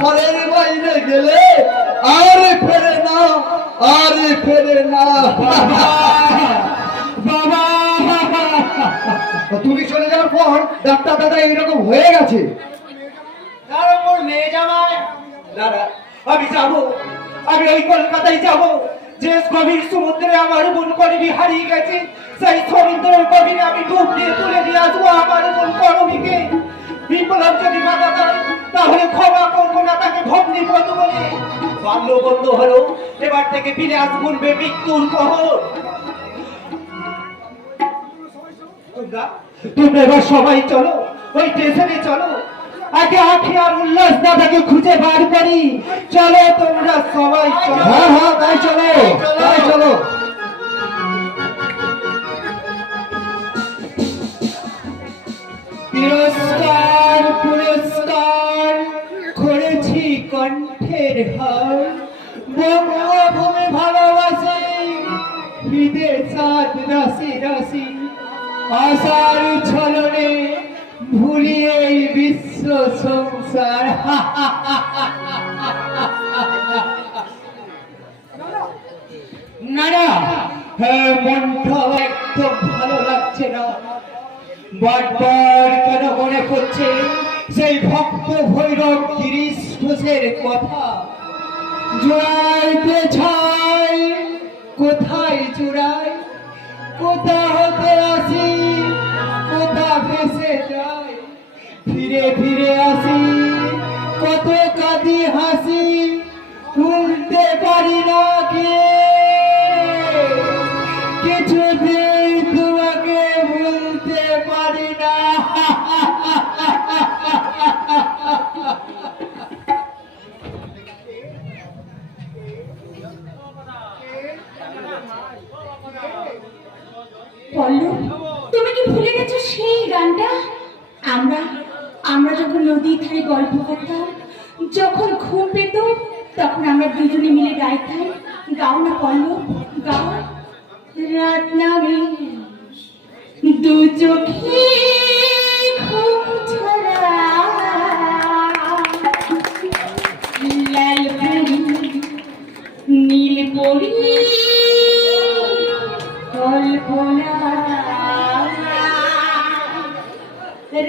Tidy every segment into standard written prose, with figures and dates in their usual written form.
ঘরের বাইরে গেলে আর ফেরে না, আর ফেরে না। বাবা তুমি চলে যাওয়ার পর ডাক্তার দাদা এইরকম হয়ে গেছে। তার উপর মেয়ে জামাই দাদা, আমি যাবো, আমি ওই কলকাতায় যাবো যে গভীর সমুদ্রে আমার বোন করবি হারিয়ে গেছে। সেই সমুদ্রের গভীরে আমি ডুব দিয়ে তুলে দিয়ে আসবো আমার বোন করবিকে। বিপ্লব যদি বাধা দেয় তাহলে ক্ষমা করবো না তাকে ভগ্নি বন্ধু বলে। বাল্য বন্ধ হলো, এবার থেকে ফিরে আসবুন মৃত্যুর প্রহর। তোমরা এবার সবাই চলো, ওই স্টেশনে চলো, আগে আখি আর উল্লাস দাদাকে খুঁজে বার করি। চলো তোমরা সবাই চলো। হ্যাঁ হ্যাঁ, তাই চলো, তাই চলো। পুরস্কার পুরস্কার করেছি কণ্ঠের হার, বঙ্গভূমি ভালোবাসি, হৃদে চাঁদ রাশি রাশি, আশার ছলনে ভুলিয়ে বিশ্ব সংসার। না না, মনটা একদম ভালো লাগছে না। বারবার কেন মনে পড়ছে সেই ভক্ত ভৈরব গিরিশ ঘোষের কথা। জোড়াইতে ছাই কোথায় চূড়াই, কোথা হতে আসি কোথা ভেসে যায়, ফিরে ফিরে আসি কত কাঁদি হাসি, ভুলতে পারি না কে কিছুতেই তোমাকে ভুলতে পারি না। পল্লব, তুমি কি ভুলে গেছো সেই গানটা? আমরা আমরা যখন নদীর ধারে গল্প করতাম, যখন ঘুম পেত তখন আমরা দুজনে মিলে গাইতাম। গাও না পল্লব, গাও। রাত নামে দু চোখে ঘুম ছড়া, লাল পরি নীল পরি কল্পনা,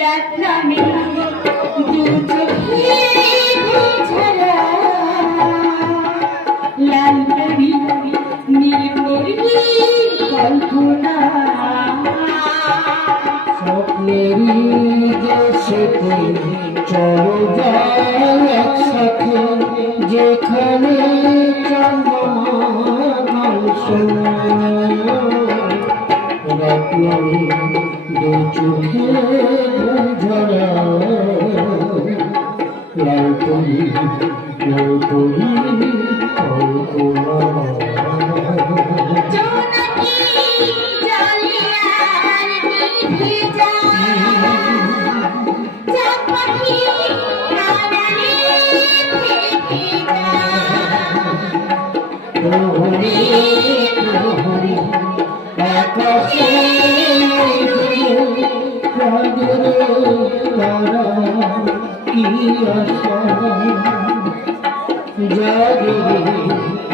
রাত নামে দু চোখে ঘুম ছড়া, লাল পরি নীল পরি কল্পনা। স্বপ্নেরই দেশেতে চলো যাই একসাথে, যেখানে চন্দ্রমা গান শোনায়। রাত নামে দু চোখে ঘুম ঝরা, লাল পরি কল্পনা। জোনাকি জ্বলে আর নিভে যায়, চাঁদ পাখি আড়ালে থেকে যায়। প্রহরী প্রহরী আকাশে চাঁদের তারা কি আশা, জাগে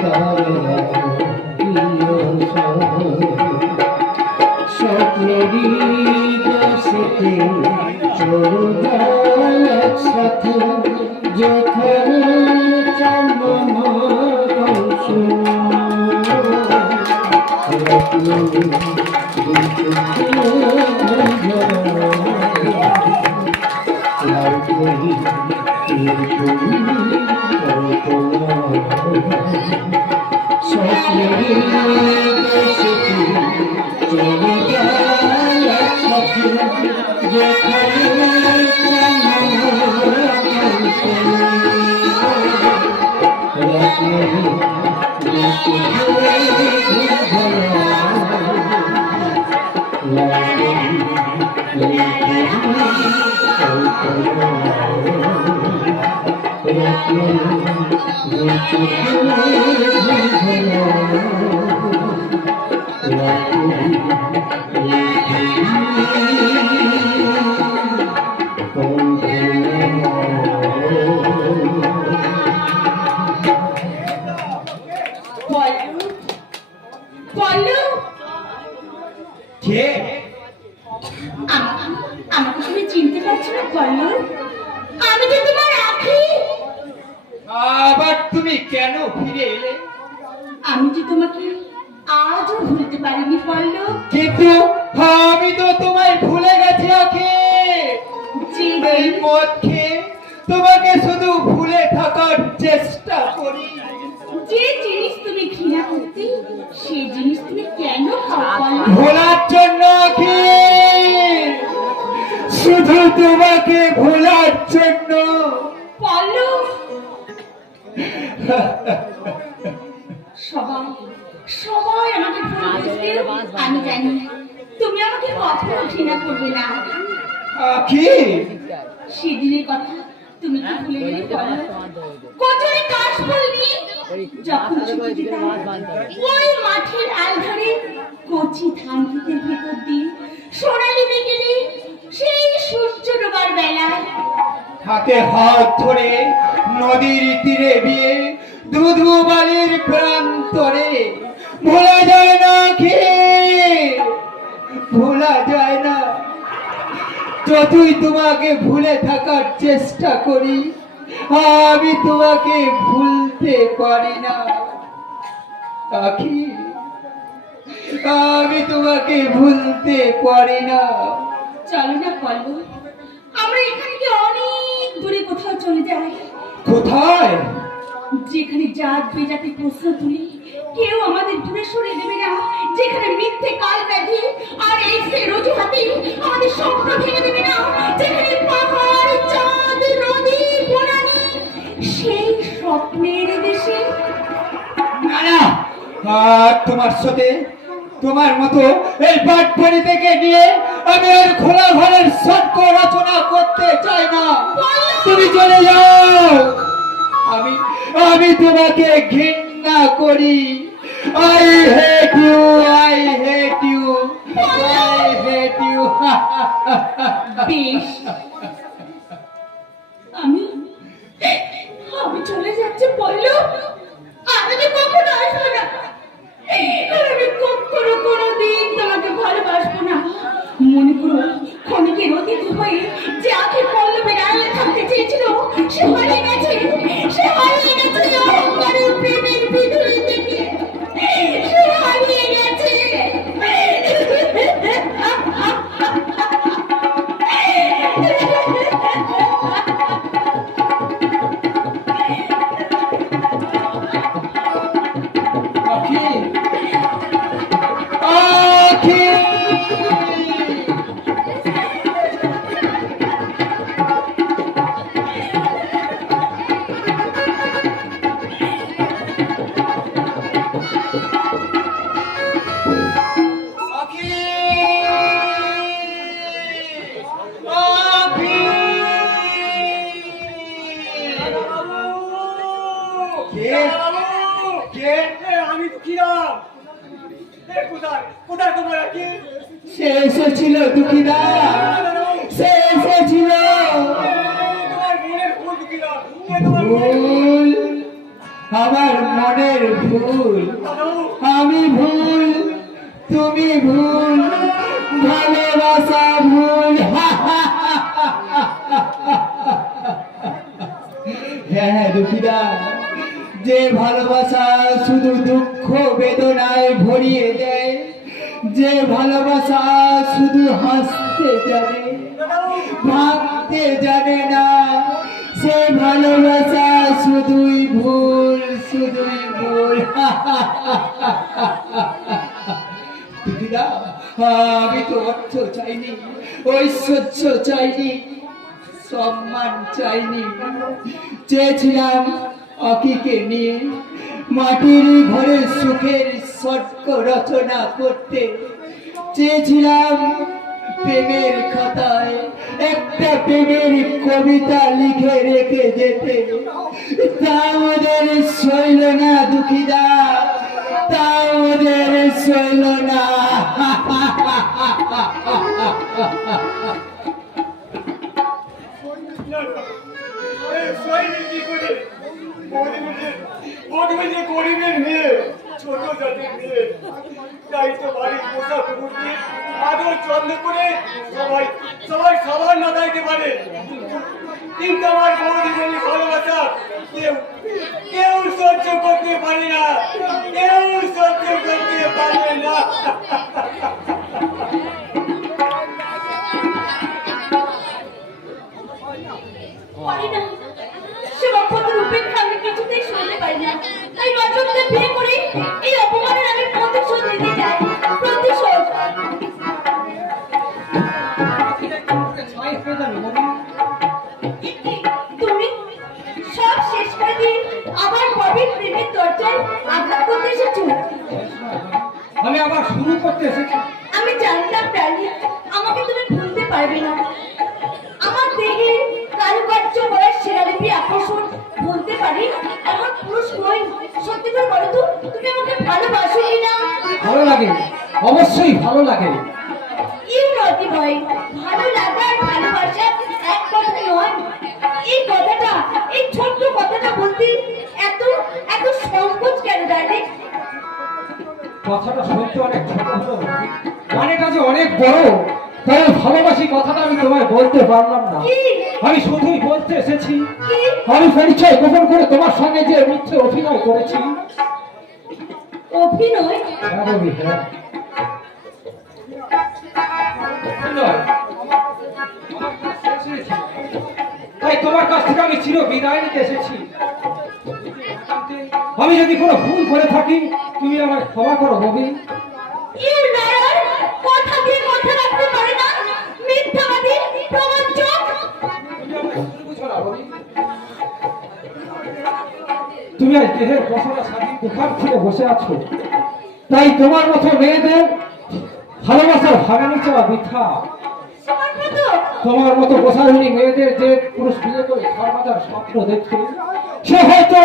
তারা কি আশা। স্বপ্নেরই দেশেতে চলো যাই একসাথে, যেখানে চন্দ্রমা গান শোনায়। রাত নামে দু চোখে ঘুম ঝরা, লাল পরি নীল পরি কল্পনা। স্বপ্নেরই দেশেতে চলো যাই একসাথে, যেখানে চন্দ্রমা গান শোনায়। রাত নামে দু চোখে ঘুম ঝরা, লাল পরি নীল পরি কল্পনা। রাত নামে দু চোখে ঘুম ঝরা, লাল পরি নীল পরি কল্পনা। পল্লব, কে? আমাকে তুমি চিনতে পারছো না পল্লব? আমি যে তোমার আখি। আবার তুমি কেন ফিরে এলে? আমি যে তোমাকে আজও ভুলতে পারিনি পল্লব। কিন্তু আমি তো তোমায় ভুলে গেছি আখি। এই মদ খেয়ে তোমাকে শুধু ভুলে থাকার চেষ্টা করি। যে জিনিস তুমি ঘৃণা করতে সেই জিনিস তুমি কেন খাও পল্লব? ভোলার জন্য আখি, শুধু তোমাকে ভোলার জন্য। পল্লব, সবাই সবাই আমাকে ভুল বুঝলেও আমি জানি তুমি আমাকে কখনো ঘৃণা করবে না। আখি, সেদিনের কথা তুমি কি ভুলে গেলে পল্লব? কচুরি কাশফুল নিয়ে যখন ছুটে যেতাম ওই মাঠের আল ধরে কচি ধান ক্ষেতের ভেতর দিয়ে সোনালি বিকেলে সেই সূর্য ডোবার বেলায় হাতে হাত ধরে নদীর তীরে বিয়ে দুধু বালির প্রান্তরে ভোলা যায় না আখি, ভোলা যায় না। যতই তোমাকে ভুলে থাকার চেষ্টা করি আমি তোমাকে ভুলতে পারি না আখি, আমি তোমাকে ভুলতে পারি না। চলো না পল্লব, আমরা এখান থেকে অনেক দূরে কোথাও চলে যাই, কোথায়? যেখানে জাত বেজাতি প্রশ্ন তুলি কেউ আমাদের দূরে সরে দেবে না, যেখানে মিথ্যে কাল ব্যাধি আর এই সে রজুহাতে আমাদের স্বপ্ন ভেঙে দেবে না, যেখানে পাহাড় চাঁদ নদী বনানী সেই স্বপ্নের দেশে। না না, আর তোমার সাথে তোমার মতো এই পাটপাড়ি থেকে নিয়ে আমি আর খোলা ঘরের সত্য রচনা করতে চাই না। তুমি চলে যাও, আমি আমি তোমাকে ঘৃণা করি। I hate you, I hate you, I hate you. বেশ, আমি আমি চলে যাচ্ছি পল্লব, আর আমি কখনো আসবো না, আর আমি কখনো কোনোদিন তোমাকে ভালোবাসবো না। মনে করো ক্ষণিকের অতীত হয়ে যে আখের পল্লবের আড়ালে থাকতে চেয়েছিল সে হারিয়ে গেছে, সে হারিয়ে গেছে অহংকারের প্রেমের বিধুলি থেকে, সে হারিয়ে গেছে। আখি, আখি। আমি দুঃখীরাম। কোথায় কোথায় তোমার আগে সে এসেছিল দুঃখীরা, সে এসেছিল। তোমার মনের ভুল দুঃখীরাম, তোমার ভুল, আমার মনের ভুল। আমি ভুল, তুমি ভুল, ভালোবাসা ভুল। হ্যাঁ দুঃখীরা, যে ভালোবাসা শুধু দুঃখ বেদনায় ভরিয়ে দেয়, যে ভালোবাসা শুধু হাসতে জানে ভাবতে জানে না, সে ভালোবাসা শুধুই ভুল, শুধুই ভুল। দিদিরা, আমি তো অর্থ চাইনি, ঐশ্বর্য চাইনি, সম্মান চাইনি। চেয়েছিলাম আকিকে নিয়ে মাটির ঘরে সুখের স্বর্গ রচনা করতে, চেয়েছিলাম প্রেমের খাতায় একটা প্রেমের কবিতা লিখে রেখে যেতে। তা ওদের সইল না দুঃখীরা, তা ওদের সইল না। কি করে গরিবের গরিবের মেয়ে, ছোট জাতির মেয়ে, তাই তো বাড়ির পোষা কুকুরকে আদর যত্ন করে সবাই সবাই সবার না থাকতে পারে, কিন্তু আমার বৌদিমণি ভালোবাসা কেউ কেউ সহ্য করতে পারে না, কেউ সহ্য করতে পারবে না। পারি না, সে অপমানের উপেক্ষা আমি কিছুতেই সইতে পারি না। তাই রজতকে বিয়ে করে এই অপমানের আমি প্রতিশোধ নিতে চাই, প্রতিশোধ। তুমি সব শেষ করে দিয়ে আবার ববির প্রেমের দরজায় আঘাত করতে এসেছো। আমি আবার শুরু করতে এসেছি। আমি জানতাম ডার্লিং, আমাকে তুমি ভুলতে পারবে না। আমার দেহে কারুকার্য করার শিলালিপি আকর্ষণ বলতে পারি এমন পুরুষ নই। সত্যি করে বলো তো, তুমি আমাকে ভালোবাসো কিনা? ভালো লাগে, অবশ্যই ভালো লাগে। ইউ নটি বয়, ভালো লাগা আর ভালোবাসা এক কথা নয়। এই কথাটা, এই ছোট্ট কথাটা বলতে এত এত সংকোচ কেন ডার্লিং? কথাটা শুনতে অনেক ছোট হলো, মানেটা যে অনেক বড়। তাই ভালোবাসি কথাটা আমি তোমায় বলতে পারলাম না। কি? আমি শুধুই বলতে এসেছি, কি? আমি পরিচয় গোপন করে তোমার সঙ্গে যে মিথ্যে অভিনয় করেছি। অভিনয়? হ্যাঁ বলি, হ্যাঁ। অভিনয়? আমার কাজ শেষ হয়েছে। তাই তোমার কাছ থেকে আমি চির বিদায় নিতে এসেছি। আমি যদি কোনো ভুল করে থাকি তুমি আমায় ক্ষমা করো ববি। ইউ লায়ার, কথা দিয়ে কথা রাখতে পারে না, মিথ্যাবাদী, প্রবঞ্চক। তুমি আজ দেহের বসরা স্বাধীন দোকান খুলে বসে আছো, তাই তোমার মতো মেয়েদের ভালোবাসার ভাঙানি চাওয়া বৃথা। তোমার মতো বসারহীন মেয়েদের যে পুরুষ বিয়ে করে ঘর বাঁধার স্বপ্ন দেখছে, সে হয়তো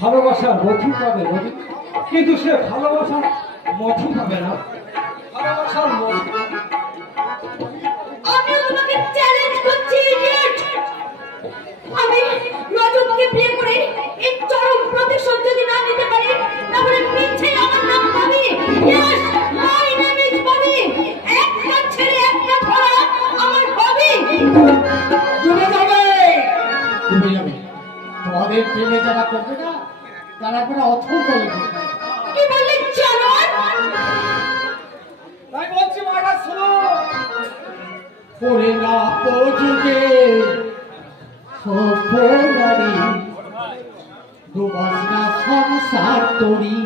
ভালোবাসার মধু পাবে নদী, কিন্তু সে ভালোবাসার মধু পাবে না। ভালোবাসার মধু। আমি তোমাকে চ্যালেঞ্জ করছি, ইডিয়েট। আমি রজতকে বিয়ে করে এই চরম প্রতিশোধ যদি না নিতে পারি, তাহলে মিছে আমার নাম Bobby. Yes, my name is Bobby. একটা ছেড়ে একটা ধরা আমার ববি। তুমি যাবে, তুমি যাবে। তোমাদের প্রেমে যারা করবে না, তারা করে অথম করে দেবে। কি বললেন জানোয়ার? তাই বলছি মারা শোনো, করে না পৌঁছুকে সফরারি ডুবাস না সংসার তরি।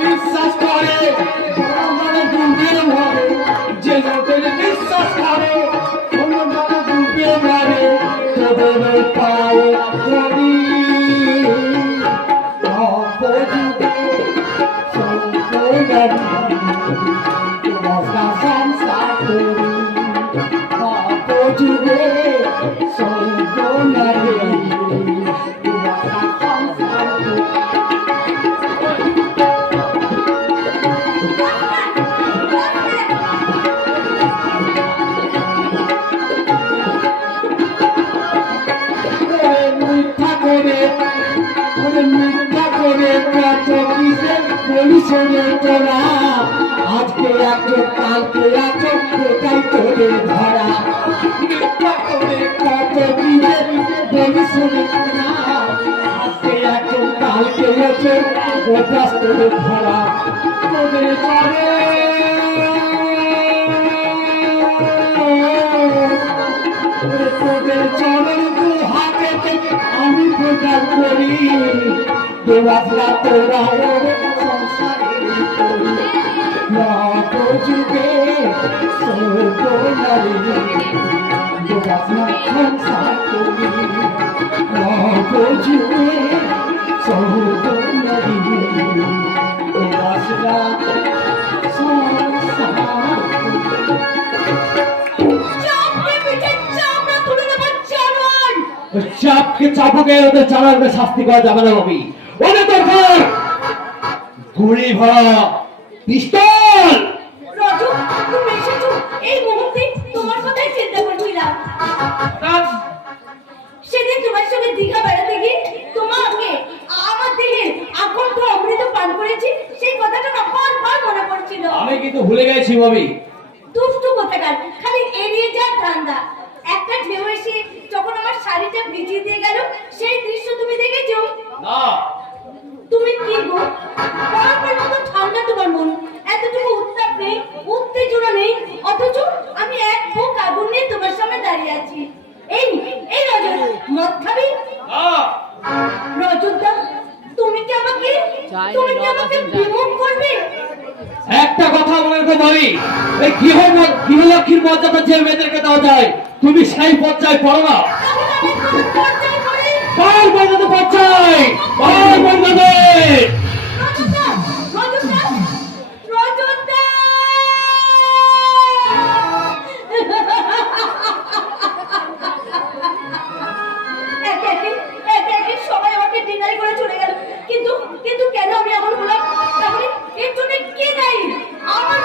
বিশ্বাস করে মানে ডুবে মরে, যে লোকের বিশ্বাস করে মানে ডুবে মরে, তোদের পায়ে ধরি অপযুগে সৌন্দর্য সংসার করি। অপযুগে সৌন্দর্য সংসার করি। মিথ্যা করে কত কিসে বলিস রে তোরা, আজকে আছো কালকে আছো কোথায় তোদের ধরা। মিথ্যা করে কত কিসে বলিস রে তোরা, আজকে আছো কালকে আছো কোথায় তোদের ধরা। তোদের ধরে তোদের চরণ দু হাতে থেকে আমি প্রচার করি, দেবাসরা তোরা সংসারে করি। নব যুগে সৌন্দর্য দেবাসরা সংসার করি। নব যুগে সৌন্দর্য দেবাসরা সংসার করি। চাপকে চাপকে ওদের চালাবে শাস্তি করা যাবে না ববি। ওদের দরকার গুলি ভরা পিস্তল। রজব, তুমি এসেছো এই মুহূর্তে, তোমার কথাই চিন্তা করছিলাম। সেদিন তোমার সঙ্গে দীঘা বেড়াতে গিয়ে তোমাকে আমার দেহে আকণ্ঠ অমৃত পান করেছি, সেই কথাটা না বারবার মনে পড়ছিল। আমি কিন্তু ভুলে গেছি ববি। দুষ্টু কোথাকার, খালি এড়িয়ে যা ঠান্ডা। একটা ঢেউ এসে যখন আমার শাড়িটা ভিজিয়ে দিয়ে গেল, সেই দৃশ্য তুমি দেখেছো? না। তুমি কি গো, বরফের মতো ঠান্ডা তোমার মন, এতটুকু উত্তাপ নেই, উত্তেজনা নেই, অথচ আমি এক বুক আগুন নিয়ে তোমার সামনে দাঁড়িয়ে আছি। এই এই রজত, মদ খাবি? রজতদা, তুমি কি আমাকে বিমুখ করবে? একটা কথা মনে রেখো ববি, এই গৃহলক্ষ্মীর মর্যাদা যে মেয়েদেরকে দেওয়া যায়, তুমি সেই পর্যায়ে পড়ো না। তাহলে আমি কোন পর্যায়ে পড়ি? কার মর্যাদা পর্যায়? কার মর্যাদা? রজতদা, রজতদা, রজতদা! একে একে সবাই আমাকে ডিনাই করে চলে গেল, কিন্তু কিন্তু কেন আমি এমন হলাম? তাহলে এর জন্য কে দায়ী? আমার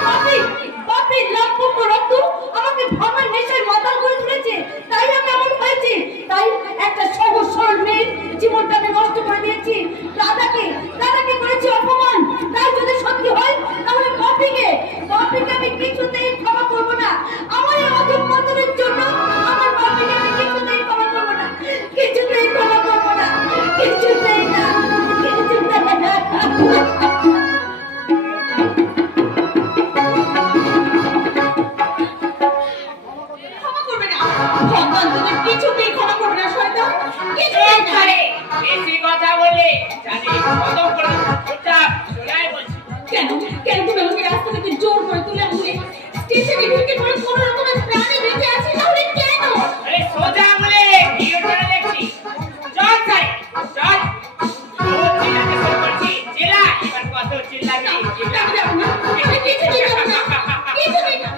বাপের লাভপুত্র রক্ত আমাকে ভাঙার নেশায় মাতাল করে তুলেছে, তাই আমি এমন হয়েছে। তাই একটা সহজ সরল মেয়ের জীবনটা আমি নষ্ট করে দিয়েছি, দাদাকে করেছি অপমান। তাই যদি সত্যি হয়, তাহলে বাপিকে আমি কিছুতেই ক্ষমা করবো না। আমার এই অধঃপতনের জন্য আমার বাপিকে আমি কিছুতেই ক্ষমা করবো না, কিছুতেই ক্ষমা করবো না, কিছুতেই না, কিছুতেই না। ক্ষমা করবে না, ভগবান তোদের কিছুতেই ক্ষমা করবে না শয়তান, কিছুতেই না। বেশি কথা বলে জানি কত করে চুপচাপ শোনাই বলছি। কেন কেন তুমি আমাকে রাস্তা থেকে জোর করে তুলে আনলে? স্টেশনে ঢুকে পড়ে কোনো রকমের প্রাণে বেঁচে আছি, তাহলে কেন? আরে সোজা বলে ভিডিওটা দেখছি। চল সাই চল। ও চিল্লাতে শুরু করছি, চিল্লা এবার কত চিল্লাবি চিল্লা। আমি যাবো না, আমি কিছুতেই যাবো না, কিছুতেই না।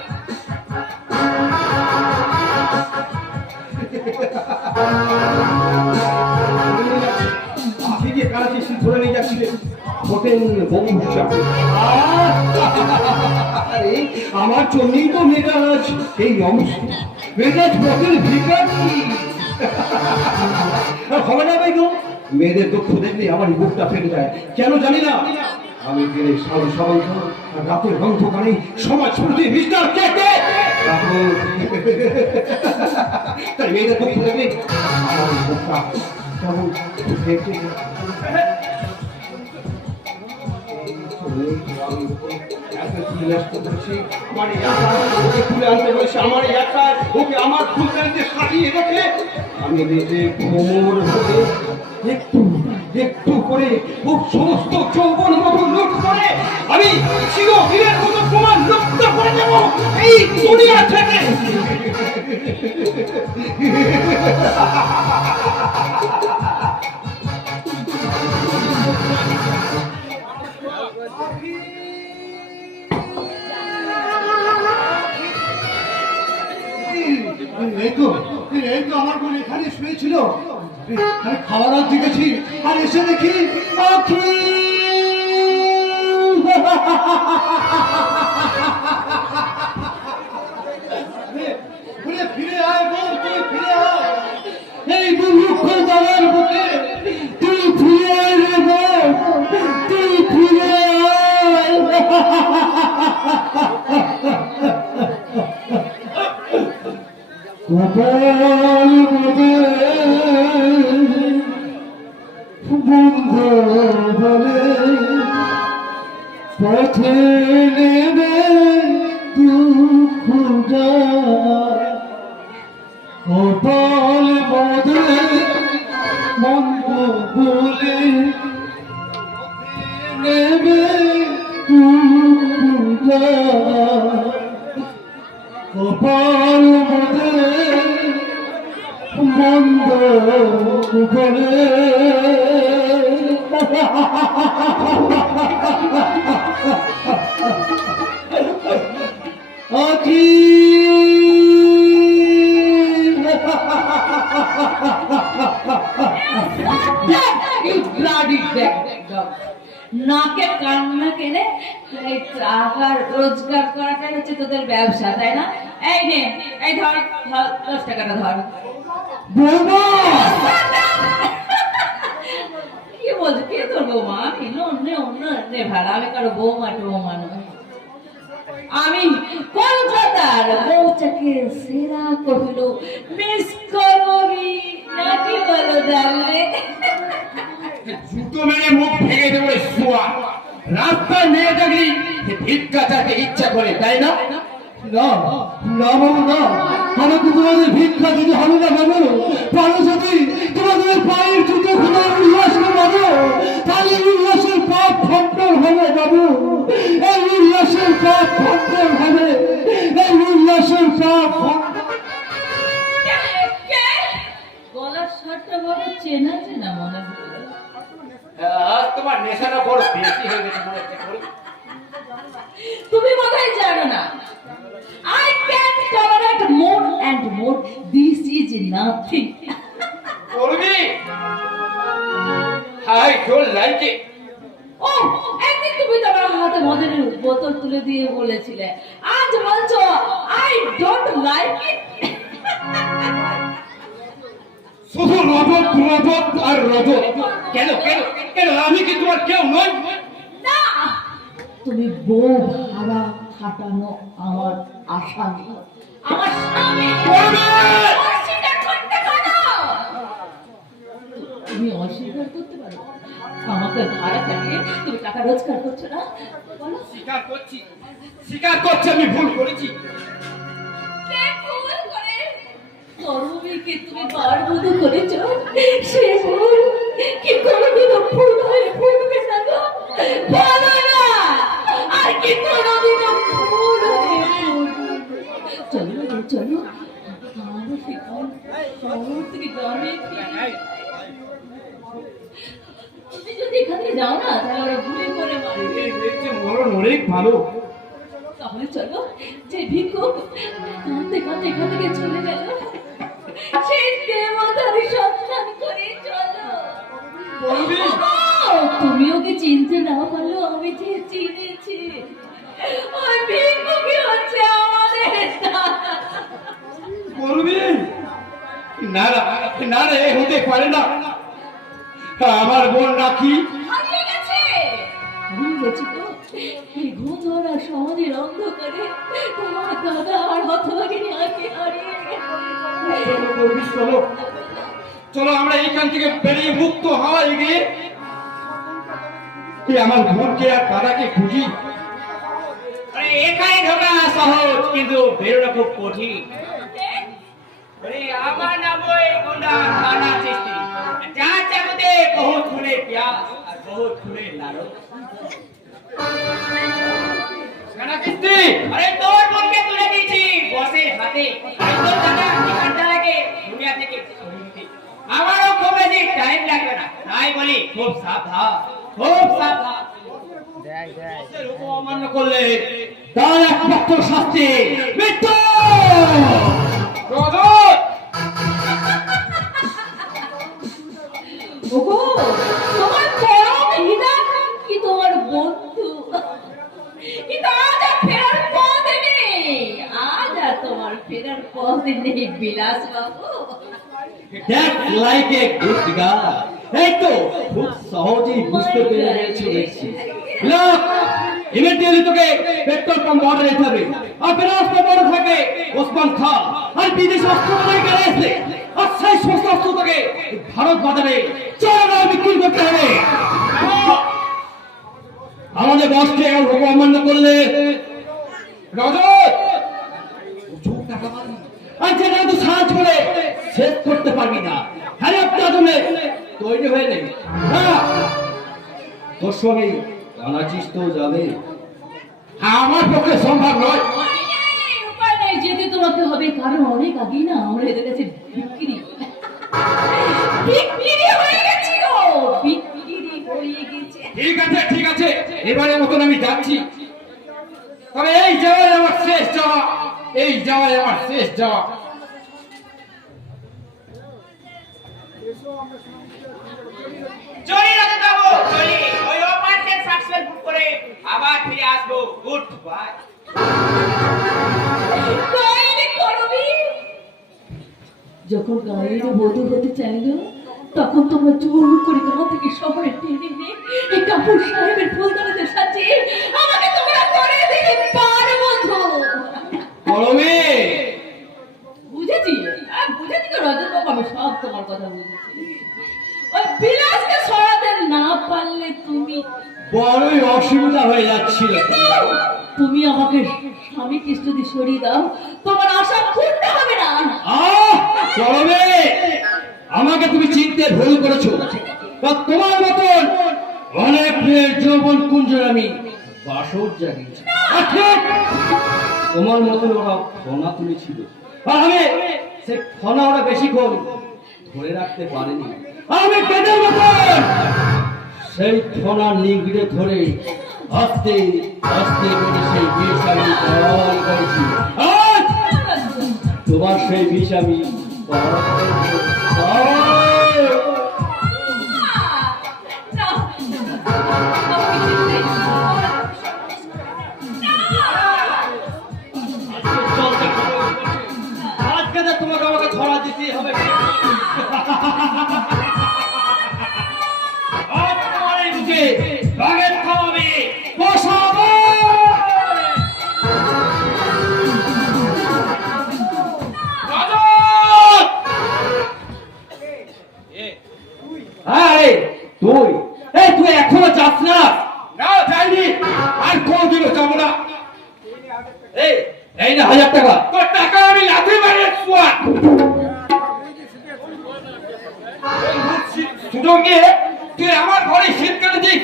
আপনি যে কারাতে ধরে নিয়ে যাচ্ছিলেন হোটেল বঙ্গভূষা। আরে আমার জন্যই তো মেজাজ এই অবস্থা। মেজাজ বকের ভিকারি। হবে না ভাই গো, মেয়েদের দুঃখ দেখলে আমার এই বুকটা ফেটে যায়, কেন জানি না। আমি দিনে সাধু সবাইকে আর রাতের অন্ধকারে সমাজ প্রতি মিস্টার কে তাই মেয়েদের দুঃখ দেখলে আমার এই বুকটা কেমন ফেটে যায়। আমি নিজে ভ্রমর হয়ে একটু একটু করে খুব সমস্ত যৌবন মতো লুট করে আমি চিরদিনের মতো তোমার লুপ্ত করে দেব এই দুনিয়া থেকে। এই তো আমার বোন এখানে শুয়েছিল, আমি খাওয়ার দিকেছি আর এসে দেখি আখি। ফিরে আয় বোন, তুই ফিরে আয় এই দুর্ভিক্ষ জানার বুকে, তুই ফিরে আয় রে বোন, তুই ফিরে আয়। কপাল মধ্যে বন্ধ বলে পথে নেবে দুঃখ যায়। কপাল মধ্যে বন্ধ বলে নেবে দুঃখ যায়। কপাল মধ্যে বন্ধ করে আখি। You bloody dog. নাকে কান্না কেনে এই টাকা রোজগার করাটাই হচ্ছে তোদের ব্যবসা, তাই না? এই নে, এই ধর, 10 টাকাটা ধর। বৌমা কি বলছো? কে তোর বৌমা? আমি অন্য ভাড়া, আমি কারো বৌমা টৌমা নয়। আমি কলকাতার বউটাকে সেরা কহিল মিস করবি নাকি বলো জানলে? জুতো মেরে মুখ ভেঙে দেবো শোয়া। রাস্তায় মেয়ে দেখলি ভিক্ষা চাইতে ইচ্ছা করে, তাই না? না না বাবু না, আমাকে তোমাদের ভিক্ষা দিতে হবে না বাবু। পারো যদি তোমাদের পায়ের জুতো খুলে উল্লাসকে বাবু, তাহলে উল্লাসের পাপ খণ্ডন হবে বাবু। এই উল্লাসের পাপ খণ্ডন হবে, এই উল্লাসের পাপ খণ্ডন। গলার স্বরটা বড় চেনা চেনা মনে হলো। তোমার নেশাটা বড় বেশি হয়ে গেছে মনে হচ্ছে। তুমি বোধহয় জানো না, I can tolerate more and more. This is nothing. করবি? I don't like it. ও, একদিন তুমি তোমার হাতে মদের বোতল তুলে দিয়ে বলেছিলে, আজ বলছো I don't like it. শুধু রজত রজত আর রজত। কেন কেন কেন আমি কি তোমার কেউ নই? না, তুমি বউ ভাড়া খাটানো আমার আসামি, আমার স্বামী। অস্বীকার করতে পারো? তুমি অস্বীকার করতে পারো? আমাকে ভাড়া খাটিয়ে তুমি টাকা রোজগার করছো না? বলো। স্বীকার করছি আমি ভুল করেছি। কে ভুল করে? করবীকে তুমি বারবধূ করেছো, সে ভুল কি কোনোদিনও ভুল হয়ে ফুটবে না গো? বলো না, আর কি কোনোদিনও ভুল হয়ে ফুটবে? চলো রে, চলো আমরা শহর থেকে গ্রামে ফিরি। তুমি যদি এখান থেকে যাও না, তাহলে ওরা গুলি করে মারবে। মরণ অনেক ভালো। তাহলে চলো, যে ভিক্ষুক কাঁদতে কাঁদতে এখান থেকে চলে গেল, সেই দেবতার সন্ধান করে চলো। তুমি ওকে চিনতে না পারলেও আমি যে চিনেছি, ওই ভিক্ষুকই হচ্ছে আমাদের দাদা। করবি না না না রে, হতে পারে না। আমার বোন নাকি হারিয়ে গেছে। হারিয়ে গেছে তো এই ঘুমধরা সমাজের অন্ধকারে তোমার দাদা আর হতভাগিনী আগে হারিয়ে গেছে। চলো চলো আমরা এইখান থেকে বেরিয়ে মুক্ত হওয়ায় গিয়ে আমার বোনকে আর দাদাকে খুঁজি। আরে এখানে ঢোকা সহজ, কিন্তু বেরোনো খুব কঠিন। আরে আমার নাম ওই গুন্ডা খানা চিস্তি, যা চাবতে বহুত ফুলে প্যাস আর বহুত ফুলে লাড়ো। খানা কিস্তি আরে তোর বোনকে তুলে দিয়েছি বসের হাতে। আরে তোর দাদা কি ঘন্টা লাগে দুনিয়া থেকে সরিয়ে। আমারও খুব বেশি টাইম লাগবে না, তাই বলি খুব সাবধান, খুব সাবধান। বসের হুকুম অমান্য করলে তার একমাত্র শাস্তি মৃত্যু। রজত ওগো, তোমার পরম হৃদয় কি তোমার বন্ধু, কিন্তু আজ আর ফেরার পথ নেই। আজ আর তোমার ফেরার পথ নেই বিলাস বাবু। That's like a good guy. এই তো খুব সহজেই বুঝতে পেরে গেছো দেখছি। লোক ইমিডিয়েটলি তোকে পেট্রোল পাম্প অর্ডার দিতে হবে। আর বিরাস্ত বড় থাকে ওসমান খান আর বিদেশি অস্ত্র বানাই গেছে। আর সেই সমস্ত অস্ত্র তোকে ভারত বাজারে চড়া বিক্রি করতে হবে। আমাদের বসকে হুকুম অমান্য করলে রজত আর যেটা তুই সাহায্য করে শেষ করতে পারবি না। হ্যাঁ আপনার তৈরি হয়ে নেই তোর সঙ্গে আনাচিস তো যাবে। আমার পক্ষে সম্ভব নয়। উপায় নেই, যেতে তোমাকে হবে, কারণ অনেক আগেই না আমরা এদের কাছে বিক্রি হয়ে গেছি গো, বিক্রি হয়ে গেছে। ঠিক আছে এবারের মতন আমি যাচ্ছি। তবে এই যাওয়াই আমার শেষ যাওয়া, এই যাওয়াই আমার শেষ যাওয়া। চলি রাতে যাবো, চলি ওই অপার শেষ করে আবার ফিরে আসবো। Good bye. গায়ের করবি যখন গায়ের বধূ হতে চাইল তখন তোমরা জোর করে গাঁ থেকে শহরে টেনে এনে এই কাপুর সাহেবের ফুলদানিতে সাজিয়ে আমাকে তোমরা করে দিলে পার বন্ধু। করবে বুঝেছি বুঝেছি তো রজত বাবু, আমি সব তোমার কথা বুঝেছি। ওই বিলাসকে সরাতে না পারলে তুমি বড়ই অসুবিধা হয়ে যাচ্ছিল। তুমি আমাকে স্বামী কৃষ্ণ দিয়ে সরিয়ে দাও, তোমার আশা পূর্ণ হবে না। করবে আমাকে তুমি চিনতে ভুল করেছো। তোমার মতন অনেক মেয়ের যৌবন কুঞ্জে আমি বাসর জাগিয়েছি। তোমার মতন ওরা ফনা তুলেছিল, আর আমি সেই ফনা ওরা বেশিক্ষণ ধরে রাখতে পারিনি। আমি কেঁদের মতন সেই ফনা নিগড়ে ধরে আস্তে আস্তে করে সেই বিষ আমি পান করেছি। আজ তোমার সেই বিষ আমি আজকে তোমাকে আমাকে ধরা দিতে হবে। আজ তোমার এই বুকে বাঘের খাওয়াবে বসাবো। তুই এখনো যাস না? না যাইনি, আর কোনদিনও যাবো না। এই না 1000 টাকা। তোর টাকা আমি লাথি মারি শুয়া। সুযোগ নিয়ে তুই আমার ঘরে শীত কেটে দিস।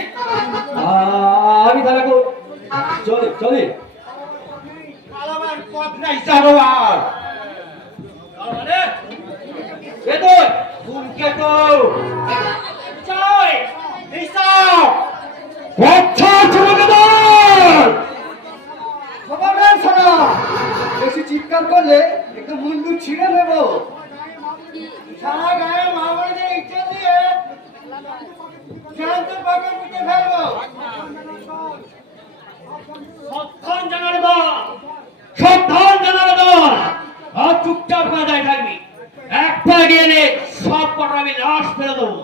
আমি তাহলে চলে চলে আমার পথ নাই জানো। আর এ তো ফুলকে তো চাই হিসাব আচ্ছা চলে দল। খবরদার শোনো, বেশি চিৎকার করলে একটু মুন্ডু ছিঁড়ে নেব। সারা গায়ে মামুনিদের ইজ্জত দিয়ে জ্যান্ত পাকে পিঠে ফেলবো। সাবধান জানার দল, সাবধান জানার দল। আর চুপচাপ কাদায় থাকবি। এক পা গেলে সব কটা আমি লাশ ফেলে দেবো।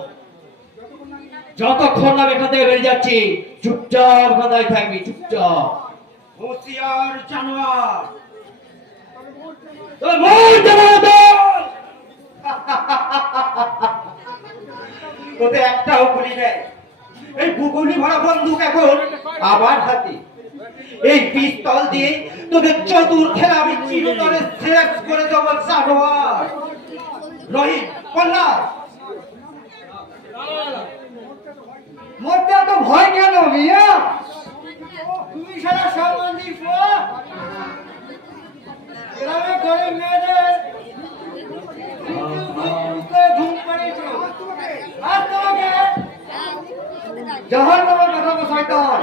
যতক্ষণ আমি এখান থেকে বেরিয়ে যাচ্ছি চুপচাপ কাদায় থাকবি, চুপচাপ। হুঁশিয়ার জানোয়ার, তোদের একটাও গুলি নেই। এই গুগলি ভরা বন্দুক এখন আমার হাতে। এই পিস্তল দিয়ে তোদের চতুর খেলা আমি চিরতরে শেষ করে দেবো জানোয়ার। রহিম, পল্লাশ, মরতে এত ভয় কেন মিয়া? তুমি সারা সম্বন্ধী গ্রামে গরিব মেয়েদের ঘুম পাড়িয়েছো। আর তোমাকে জাহান্নামের কথা শয়তান।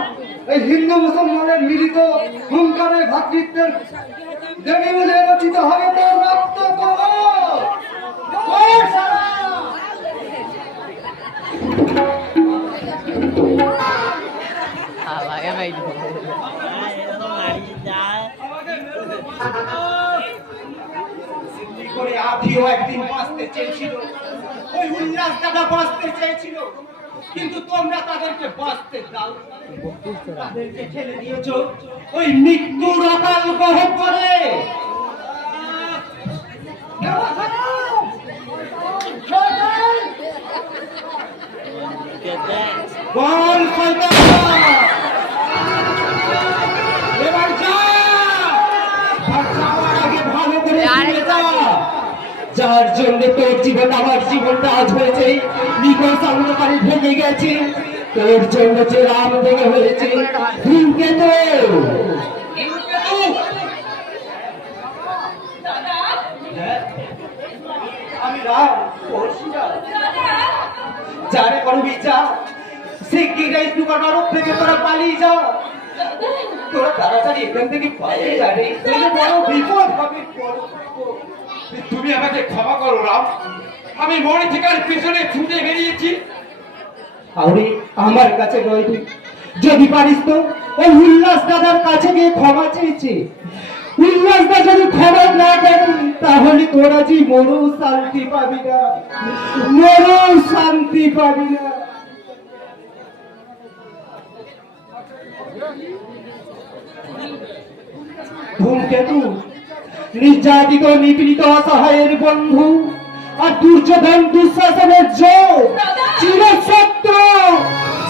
এই হিন্দু মুসলমানের মিলিত হুঙ্কারে ভ্রাতৃত্বের দেবী বলে রচিত হবে তোর রক্ত কবর। করে আভিও একদিন বাঁচতে চেয়েছিল, ওই উল্লাস দাদা বাঁচতে চেয়েছিল, কিন্তু তোমরা তাদেরকে বাঁচতে দাও, তাদেরকে ঠেলে দিয়েছ ওই মৃত্যুর অকাল গহ্বরে। বল শয়তান, এবার যা, যাওয়ার আগে ভালো করে ফিরে যা। যার জন্য তোর জীবন আমার জীবনটা আজ হয়েছে নিকট অন্ধকারে ভেঙে গেছে, তোর জন্য যে রাম ভেঙে হয়েছে ধূমকেতু। আমি রাম, পরশুরাম। যারে করবি যা, শিগগিরই দুটো নরক থেকে তোরা পালিয়ে যা। তোরা তাড়াতাড়ি এখান থেকে পালিয়ে যা রে, নইলে বড় বিপদ হবে, বড় বিপদ। তুমি আমাকে ক্ষমা করো রাম, আমি মরে থেকে পিছনে ছুটে বেরিয়েছি। আরে আমার কাছে রইবি, যদি পারিস তো ওই উল্লাস দাদার কাছে গিয়ে ক্ষমা চেয়েছে। উল্লাস দা যদি ক্ষমা না করেন তাহলে তোরা জি মরো শান্তি পাবি না, মরো শান্তি পাবি না। ধূমকেতু নির্যাতিত নিপীড়িত অসহায়ের বন্ধু আর দুর্যোধন দুঃশাসনের জোর চিরশত্রু,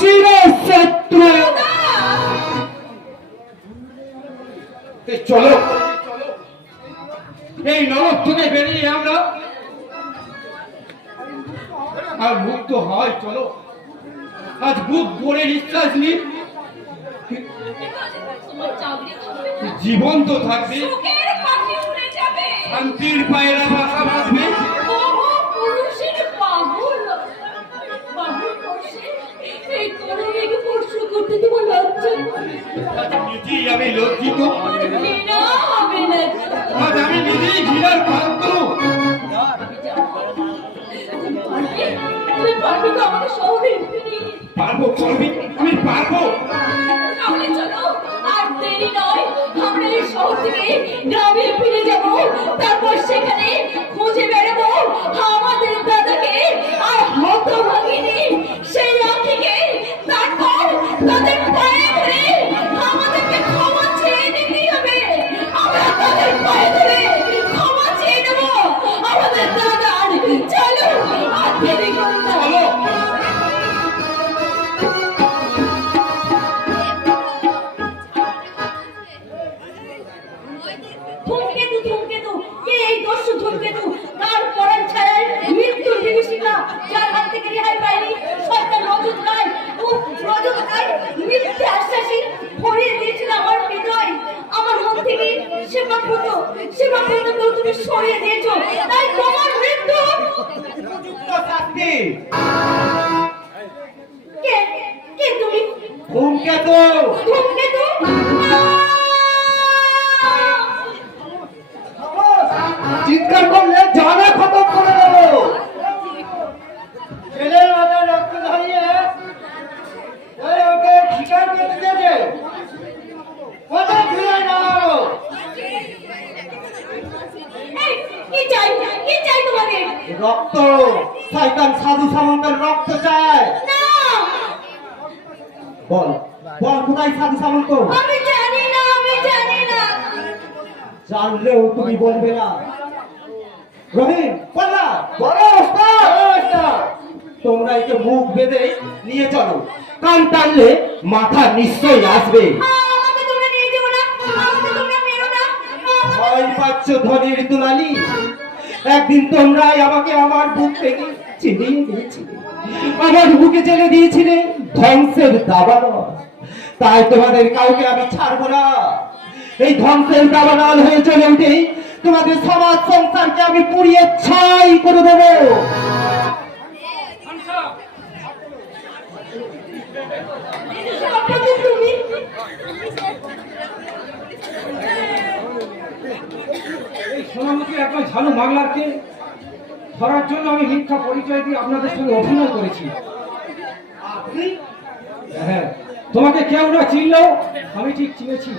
চিরশত্রু। চলো এই নরক থেকে বেরিয়ে আমরা আর মুক্ত হয়। চলো আজ বুক ভরে নিঃশ্বাস নি, জীবন তো থাকবে, শান্তির পায়রা বাসা বাঁধবে। নিজেই আমি লজ্জিত, আজ আমি নিজেই ঘৃণার পাত্র। পারবো করবি, আমি পারবো। গ্রামে ফিরে যাব, তারপর সেখানে খুঁজে বেড়াবো আমাদের দাদাকে আর হতভাগিনী সেই আঁখিকে। তারপর তাদের পায়ে ধরে আমাদেরকে ক্ষমা চেয়ে নিতেই হবে। আমরা তাদের পায়ে ধরে ক্ষমা চেয়ে নেব আমাদের দাদার। চলো আর দেরি করো না। ধূমকেতু, ধূমকেতু, কে এই দস্যু ধূমকেতু? তার পরার ছায়ায় মৃত্যুর বিভীষিকা, যার হাত থেকে রেহাই পায়নি সরকার রজত রায়। রজত রায় মিথ্যে আশ্বাসী ভরিয়ে দিয়েছিল আমার হৃদয়। আমার মন থেকে সেবাব্রতকেও তুমি সরিয়ে দিয়েছো, তাই তোমার মৃত্যু। কে কে তুমি? ধূমকেতু, ধূমকেতু? চিৎকার করলে জানা খতম করে দেবো। ছেলের মাথায় রক্ত ধরিয়ে ওকে শিকার করতে দিয়েছে, কথা ফিরে নাও। কি চাই, কি চাই তোমাকে? রক্ত, শয়তান সাধু সামন্তের রক্ত চায়। না, বল বল কোথায় সাধু সামন্ত? আমি জানি না, আমি জানি না। জানলেও তুমি বলবে না। রহিম, বললা বলো ওস্তাদ, তোমরা একে মুখ বেঁধে নিয়ে চলো, কান টানলে মাথা নিশ্চয়ই আসবে। আমাকে তোমরা নিয়ে যাবো না, আমাকে তোমরা মেরো না। ভয় পাচ্ছ ধনির দুলালি? একদিন তোমরাই আমাকে আমার বুক থেকে চিনিয়ে দিয়েছিলে, আমার বুকে জেলে দিয়েছিলে ধ্বংসের দাবানল। তাই তোমাদের কাউকে আমি ছাড়বো না। এই ধ্বংসের দাবানল হয়ে চলে উঠে তোমাদের সমাজ সংসারকে আমি পুড়িয়ে ছাই করে দেবো। সবটাকে তুমি এই সোনামুখী একটা ঝালু বাংলারকে ধরার জন্য আমি মিথ্যা পরিচয় দিয়ে আপনাদের সঙ্গে অভিনয় করেছি। হ্যাঁ, তোমাকে কেউ না চিনলেও আমি ঠিক চিনেছি।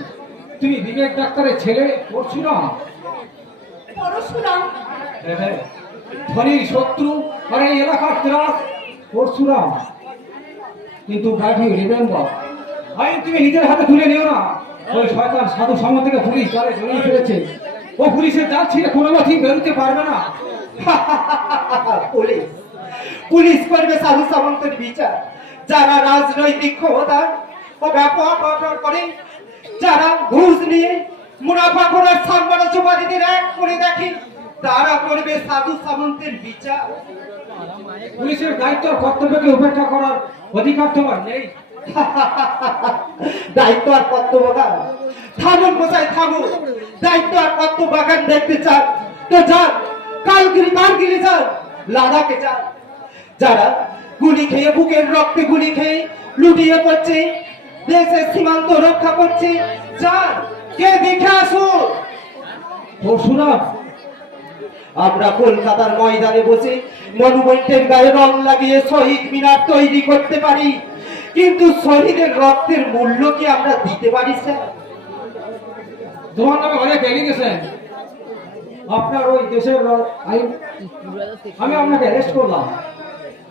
তুমি বিবেক ডাক্তারের ছেলে পরশুরাম। পরশুরাম? হ্যাঁ, ধনীর শত্রু আর এই এলাকার ত্রাস পরশুরাম। কিন্তু ব্যাধি রিমেম্বার, আইন তুমি নিজের হাতে তুলে নিও না। ওই শয়তান সাধু সামন্তকে পুলিশ জালে জড়িয়ে ফেলেছে। ও পুলিশের জাল ছিঁড়ে কোনো মতেই বেরোতে পারবে না। পুলিশ পুলিশ করবে সাধু সামন্তের বিচার। যারা রাজনৈতিক ক্ষমতা ও ব্যাপক অর্জন করে, যারা ঘুষ নিয়ে মুনাফা করার সাম্রাজ্য চুপাদিদের এক করে দেখে, তারা করবে সাধু সামন্তের বিচার। পুলিশের দায়িত্ব আর কর্তব্যকে উপেক্ষা করার অধিকার তোমার নেই। দায়িত্ব আর কর্তব্য বাগান থামুন কোথায় থামুন। দায়িত্ব আর কর্তব্য বাগান দেখতে চান তো যান, কারগিলে যান, লাদাখে যান। যারা গুলি খেয়ে, বুকের রক্তে গুলি খেয়ে লুটিয়ে পড়ছে, দেশের সীমান্ত রক্ষা করছে, যান, কে দেখে আসুন। পরশুরাম, আমরা কলকাতার ময়দানে বসে মনুমেন্টের গায়ে রং লাগিয়ে শহীদ মিনার তৈরি করতে পারি, কিন্তু শহীদের রক্তের মূল্য কি আমরা দিতে পারি স্যার? তোমার নামে অনেক এলিগেশন। আপনার ওই দেশের আইন আমি আপনাকে অ্যারেস্ট করলাম।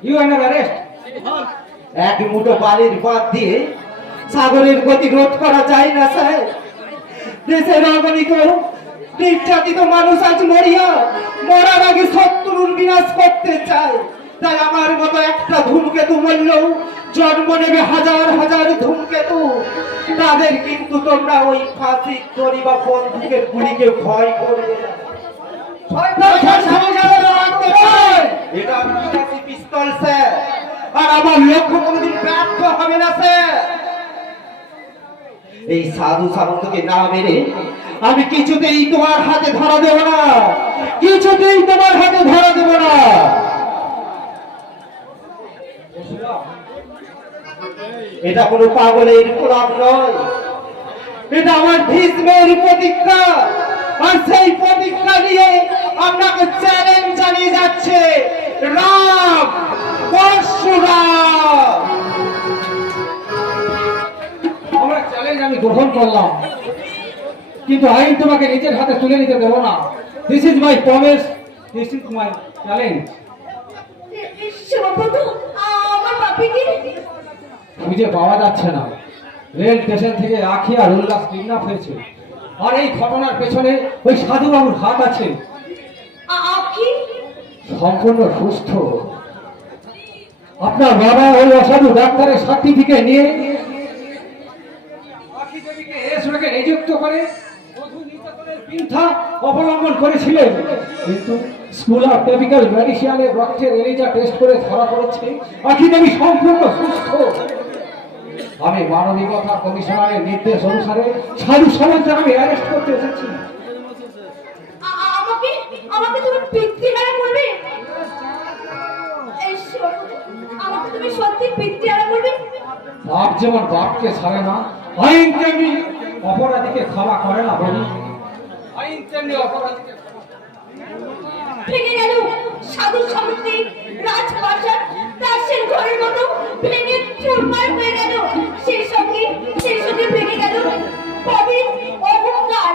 You under arrest. এক মুঠো বালির বাদ দিয়ে সাগরের গতি রোধ করা যায় না স্যার। দেশের অগণিত নির্যাতিত মানুষ আজ মরার আগে শত্রুর বিনাশ করতে চায়। তাই আমার মতো একটা ধূমকেতু মরলেও জন্ম নেবে হাজার হাজার ধূমকেতু। তাদের কিন্তু তোমরা ওই ফাঁসির দড়ি বা বন্দুকের গুলিকে ভয় করবে না। এটা বিদেশি পিস্তল স্যার, আর আমার লক্ষ্য কোনোদিন ব্যর্থ হবে না স্যার। এই সাধু সামন্তকে না মেরে আমি কিছুতেই তোমার হাতে ধরা দেব না, কিছুতেই তোমার হাতে ধরা দেব না। এটা কোনো পাগলের গোলাম নয়, এটা আমার ভীষ্মের প্রতিজ্ঞা। আর সেই প্রতিজ্ঞা নিয়ে আপনাকে চ্যালেঞ্জ জানিয়ে যাচ্ছে রাম পরশুরাম। আমার চ্যালেঞ্জ আমি গ্রহণ করলাম, কিন্তু আইন তোমাকে নিজের হাতে তুলে নিতে দেবো না। This is my promise, this is my challenge. Shibabrata, আমার বাপিকে খুঁজে পাওয়া যাচ্ছে না। রেল স্টেশন থেকে আখি আর উল্লাস কিডন্যাপ হয়েছে, আর এই ঘটনার পেছনে ওই সাধুবাবুর হাত আছে। আখি সম্পূর্ণ সুস্থ। আপনার বাবা ওই অসাধু ডাক্তারের সার্টিফিকেট নিয়ে আখি দেবীকে এসরাকে নিযুক্ত করে বধূ নির্যাতনের পন্থা অবলম্বন করেছিলেন, কিন্তু স্কুল অফ ট্রপিক্যাল মেডিসিনের রক্তের এলিজা টেস্ট করে ধরা পড়েছে আখি দেবী সম্পূর্ণ সুস্থ। আমি মানবিকতা কমিশনারের নির্দেশ অনুসারে সাধু সামন্তকে আমি অ্যারেস্ট করতে এসেছি। আমাকে আমাকে তুমি পিতৃহারা করবে? এই শিবব্রত, আমাকে তুমি সত্যি পিতৃহারা করবে? বাপ যেমন বাপকে ছাড়ে না, আইন তেমনি অপরাধীকে ক্ষমা করে না বলি। আইন তেমনি অপরাধীকে ভেঙে গেল সাধু সমিতি রাজপ্রাসাদ, দাসের ঘরের মতো ভেঙে চুরমার হয়ে গেল। সেই সঙ্গে ভেঙে গেল কবির অহংকার।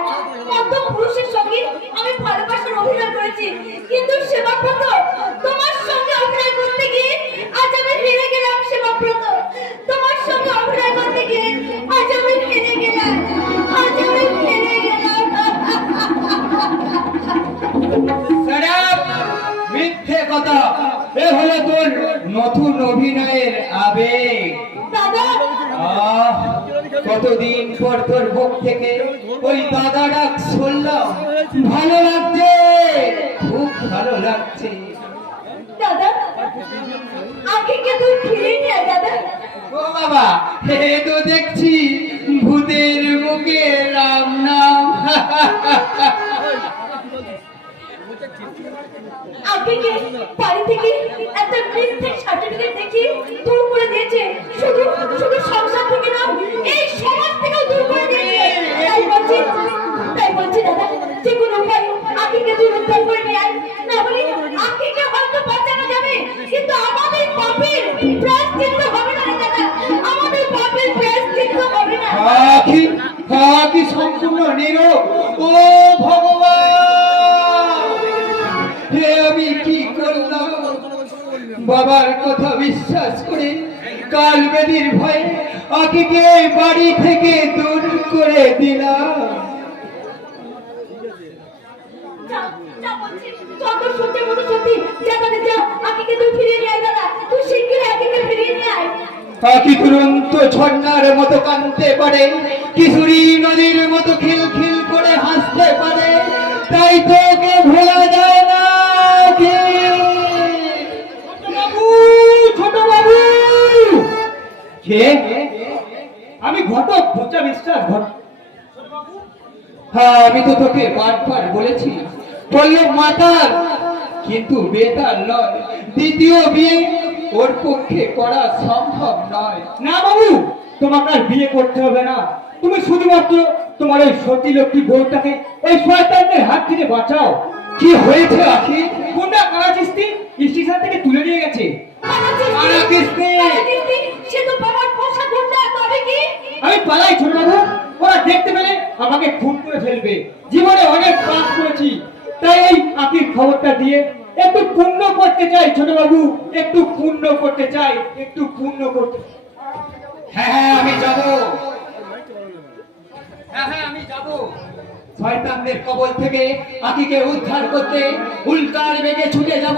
কত পুরুষের সঙ্গে আমি ভালোবাসার অভিনয় করেছি, কিন্তু শিবব্রত, তোমার সঙ্গে অভিনয় করতে গিয়ে আজ আমি হেরে গেলাম। শিবব্রত, তোমার সঙ্গে অভিনয় করতে গিয়ে আজ আমি হেরে গেলাম, আজ আমি হেরে গেলাম। মিথ্যে কথা। এ হলো তোর নতুন অভিনয়ের আবেগ। দাদা, কতদিন পর তোর মুখ থেকে ওই দাদা ডাক শুনলাম। ভালো লাগছে, খুব ভালো লাগছে। দাদা, আখিকে তুই ফিরে নিয়ে আয় দাদা। ও বাবা, এ তো দেখছি ভূতের মুখে রাম নাম। আখিকে বাড়ি থেকে একটা মিথ্যে সার্টিফিকেট দেখিয়ে দূর করে দিয়েছে। শুধু শুধু সংসার থেকে না, এই সমাজ থেকেও দূর করে দিয়েছে। তাই বলছি দাদা, যে কোনো উপায় আখিকে তুই উদ্ধার করে নিয়ে আয়। না হলে আখিকে হয়তো বাঁচানো যাবে, কিন্তু আমাদের পাপের প্রায়শ্চিত্ত হবে না রে দাদা, আমাদের পাপের প্রায়শ্চিত্ত হবে না। আখি আখি সম্পূর্ণ নীরব। ও ভগবান, হে আমি কি করলাম? বাবার কথা বিশ্বাস করে কালবেদির ভয়ে আখিকে বাড়ি থেকে দূর করে দিলাম। যা বলছি, যত সত্যি মতো সত্যি। যা দাদা যা, আখিকে তুই ফিরিয়ে নিয়ে আয় দাদা, তুই শিগগিরই আখিকে ফিরিয়ে নিয়ে আয়। আখি দুরন্ত ঝর্ণার মতো কাঁদতে পারে, কিশোরী নদীর মতো খিলখিল করে হাসতে পারে, তাই তো ওকে ভোলা যায় না। ছোট বাবু, কে? আমি ঘটক বোচা বিশ্বাস। হ্যাঁ, আমি তো তোকে বারবার বলেছি বললো মাতার, কিন্তু বেতার নয়। দ্বিতীয় বিয়ে ওর পক্ষে করা সম্ভব নয়। না বাবু, তোমাকে আর বিয়ে করতে হবে না। তুমি শুধুমাত্র তোমার ওই সতী লক্ষ্মী বউটাকে ওই শয়তানদের হাত থেকে বাঁচাও। কি হয়েছে আখি? গুন্ডা কারাচিস্তি স্টেশন থেকে তুলে নিয়ে গেছে। কারাচিস্তি, সে তো বাবার পুণ্য করতে চাই ছোট বাবু, একটু পুণ্য করতে চাই, একটু পুণ্য করতে। হ্যাঁ আমি যাব, হ্যাঁ আমি যাব শয়তানদের কবল থেকে আকিকে উদ্ধার করতে উল্কার বেগে ছুটে যাব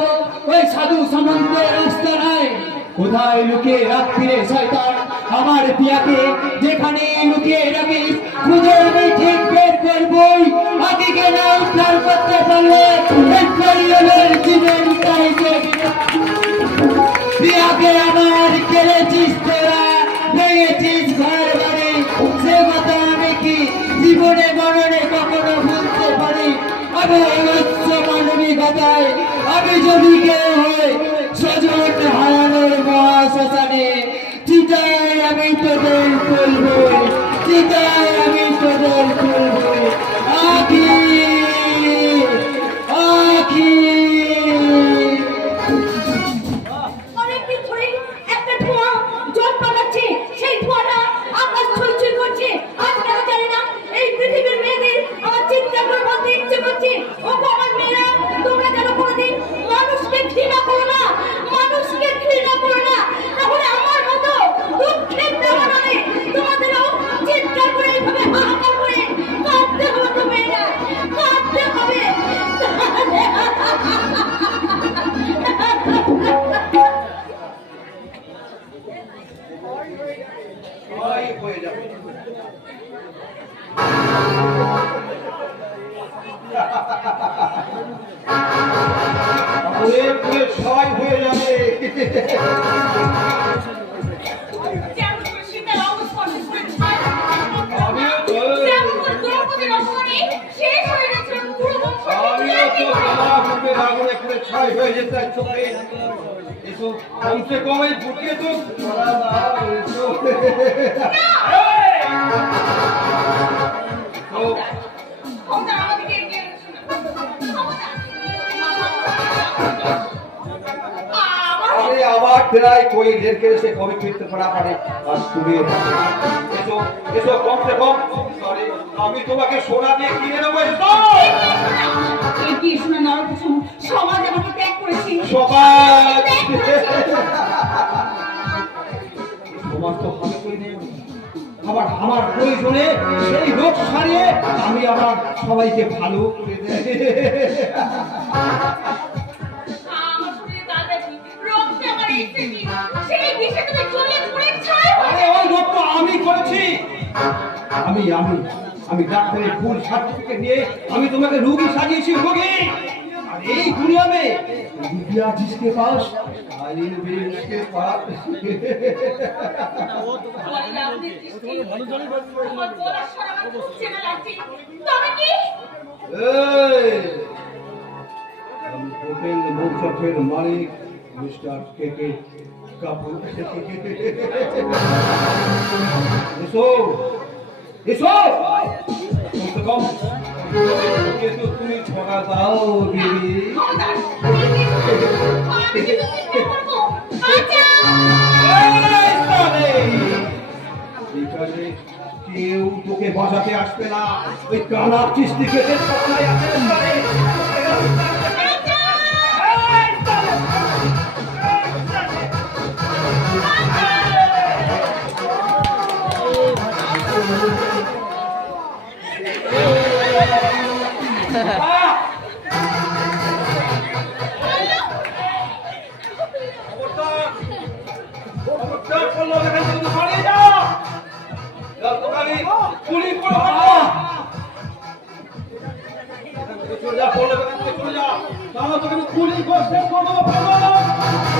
ওই সাধু সামন্তের রাস্তায়। কোথায় লুকিয়ে রাত্রিরে শয়তান আমার পিয়াকে, যেখানে লুকিয়ে রাখিস খুঁজে আমি ঠিক বের করবই। আকিকে না উদ্ধার করতে পারলে এই পরিবারের জীবন চাইছে। পিয়াকে আমার কেড়েছিস তোরা, ভেঙেছিস ঘর বাড়ি, সে কথা আমি কি জীবনে মরণে কখনো ভুলতে পারি? আমি উচ্চ মানবিকতায় আমি যদি কেউ হই স্বজন হারানোর মহাশ্মশানে, চিতায় আমি তোদের তুলব, চিতায় আমি তোদের তুলব। আখি আখি অনেকদিন ধরে একটা ধোঁয়া জল পাকাচ্ছে, সেই ধোঁয়াটা আকাশ ছুঁই করছে। আজ কেন জানি না এই পৃথিবীর মেয়েদের আমার চিৎকার করে বলতে ইচ্ছে করছে, ও গো আমার মেয়েরা, তোমরা যেন কোনোদিন মানুষকে ঘৃণা করো না, মানুষকে ঘৃণা করো না, তাহলে আমার মতো দুঃখের দেওয়ানে তোমাদেরও চিৎকার করে এইভাবে হাহাকার করে কাঁদতে হবে। তো মেয়েরা কাঁদতে হবে। সবাই হয়ে যাবে। সবাই হয়ে যাবে। যেমন করে সীতার অবস্পর্শ করেছে, যেমন করে দ্রৌপদীর অপমানে শেষ হয়ে গেছে পুরো বংশ। আমিও তো আমার আগুনে পুরো ছাই হয়ে যেতে চোখে। এসো কমসে কম এই ফুটিয়ে তো ক্ষমতা আমাদেরকে এগিয়ে দিচ্ছে না। ক্ষমতা। আরে আবার প্রায় কই লেরকে এসে কবে ফিরতে পারা পারে। আর তুমি এসো এসো কমসে কম সরি আমি তোমাকে সোনা দিয়ে কিনে নেবো। এসো এগিয়ে শোনা নরকুসুম, সমাজ আমাকে ত্যাগ করেছে। সমাজ ত্যাগ করেছে। সমাজ তো ভালো করে নেই। আবার আমার প্রয়োজনে সেই রোগ সারিয়ে আমি আবার সবাইকে ভালো করে দেয়। আমার শরীরে দাদাজি, রক্তে আমার এসেছি, সেই বিষে তুমি চলে পুড়ে ছাই হয়ে আরে ওই রোগ তো আমি করেছি। আমি আমি আমি ডাক্তারের ভুল সার্টিফিকেট নিয়ে আমি তোমাকে রোগী সাজিয়েছি, রোগী। আর এই দুনিয়া में विद्या जिसके पास आईन भी उसके पास। বললে আপনি দৃষ্টি, আমার গলার স্বর আমার খুব চেনা লাগছে। তবে কি? এই, আমি ভূপেন্দ্র মৌচাকের মালিক মিস্টার কে কে কাপুর। এসো এসো কমসে কম ওকে তো তুমি ছড়া দাও দিদি। ক্ষমতা। আমি কিন্তু কি করবো? আচ্ছা। এই সালে! এখানে কেউ তোকে বাঁচাতে আসবে না। ওই কানা চিস্তি কেটে সবাই আসতে পারে।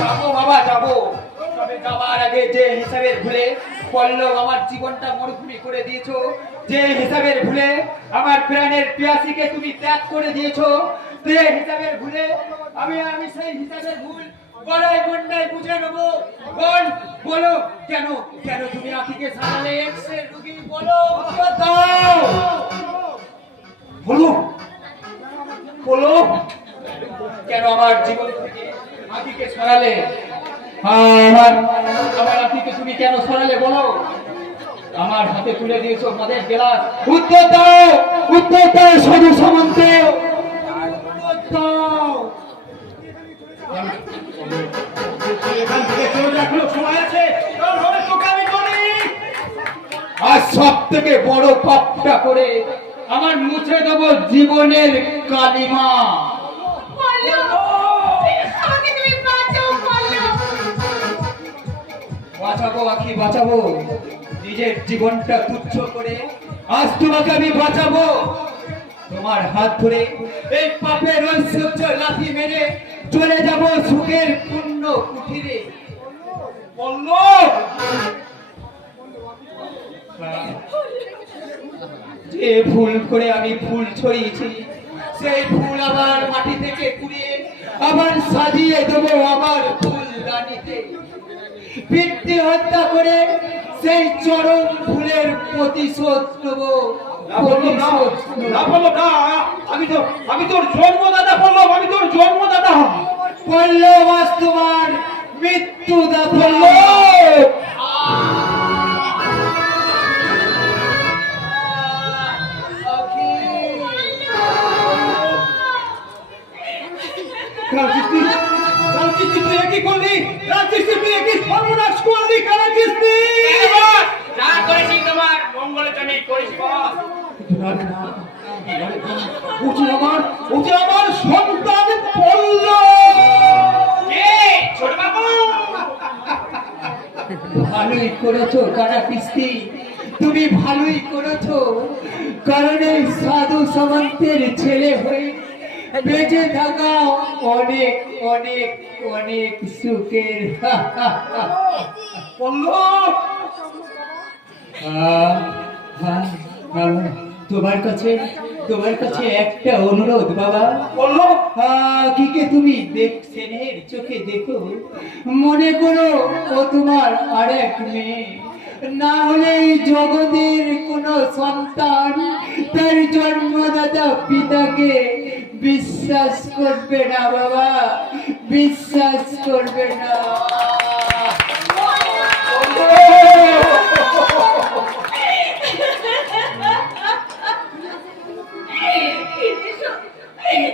যাবো বাবা যাবো, তবে যাবার আগে যে হিসাবের ভুলে পল্লব আমার জীবনটা মরুভূমি করে দিয়েছো, যে হিসাবের ভুলে আমার প্রাণের পিয়াসীকে তুমি ত্যাগ করে দিয়েছো, যে হিসাবের ভুলে আমি আমি সেই হিসাবের ভুল গলায় গন্ডায় বুঝে নেবো। বোন বলো কেন কেন তুমি আখিকে সারালে এক্সের রুগী, বলো উত্তর দাও। বলো বলো কেন আমার জীবন থেকে আখিকে সরালে? আমার আমার আখিকে তুমি কেন সরালে বলো? আমার হাতে তুলে দিয়েছো মদের গ্লাস, উত্তর দাও, উত্তর দাও সাধু সামন্ত, উত্তর দাও। এখান থেকে চলে এখনো সময় আছে, তাহলে তোকে আমি বলি। আর সব থেকে বড় পাপটা করে আমার মুছে দেবো জীবনের কালিমা। পল্লব, আমাকে তুমি বাঁচাও পল্লব। বাঁচাবো আখি বাঁচাবো, নিজের জীবনটা তুচ্ছ করে আজ তোমাকে আমি বাঁচাবো। তোমার হাত ধরে এই পাপের ঐশ্বর্য লাথি মেরে চলে যাব সুখের পূর্ণ কুঠিরে। পল্লব, যে ভুল করে আমি ফুল ছড়িয়েছি, সেই ফুল আবার মাটি থেকে কুড়িয়ে আবার সাজিয়ে দেবো আমার ফুল দানিতে। পিতৃ হত্যা করে সেই চরম ফুলের প্রতিশোধ নেবো। আমি তোর জন্মদাতা পল্লব, আমি তোর জন্মদাতা। পল্লব আজ তোমার মৃত্যু দাতা। যা করেছি তোমার মঙ্গলের জন্য করেছি বস। আমার সন্তান পল্লব। কে ছোট বাবু? ভালোই করেছো কাটা কিস্তি, তুমি ভালোই করেছো, কারণ এই সাধু সামন্তের ছেলে হয়ে বেঁচে থাকা অনেক অনেক অনেক সুখের। পল্লব, তোমার কাছে একটা অনুরোধ বাবা। পল্লব, আখিকে তুমি স্নেহের চোখে দেখো, মনে করো ও তোমার আরেক মেয়ে, না হলে এই জগতের কোন সন্তান তার জন্মদাতা পিতাকে বিশ্বাস করবে না বাবা, বিশ্বাস করবে না।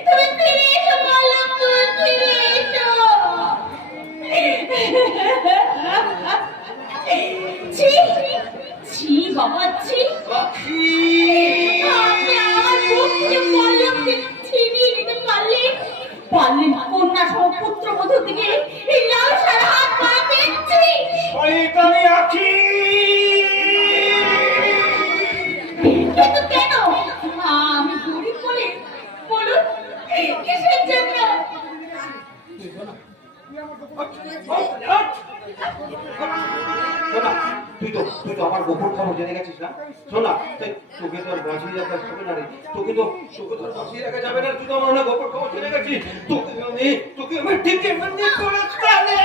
তুমি ফিরে এসো পল্লব, তুমি ফিরে এসো। ছি ছি বাবা, ছি। আপনি আমার বুক থেকে পল্লবকে ছিনিয়ে নিতে পারলেন না। কন্যা সহ পুত্রবধূ থেকে এই লাল সারা হাত পাতেন। ছি। শয়তানি আখি। কিন্তু কেন? আমি গরিব বলে বলুন, কিসের জন্য? তুই তো আমার গোপন খবর জেনে গেছিস না? শোনা, তোকে তো আর বাঁচিয়ে রাখা যাবে না রে, তোকে তো আর বাঁচিয়ে রাখা যাবে না। তুই তো আমার অনেক গোপন খবর জেনে গেছিস। তোকে আমি ঠিক এমনি করে তালে।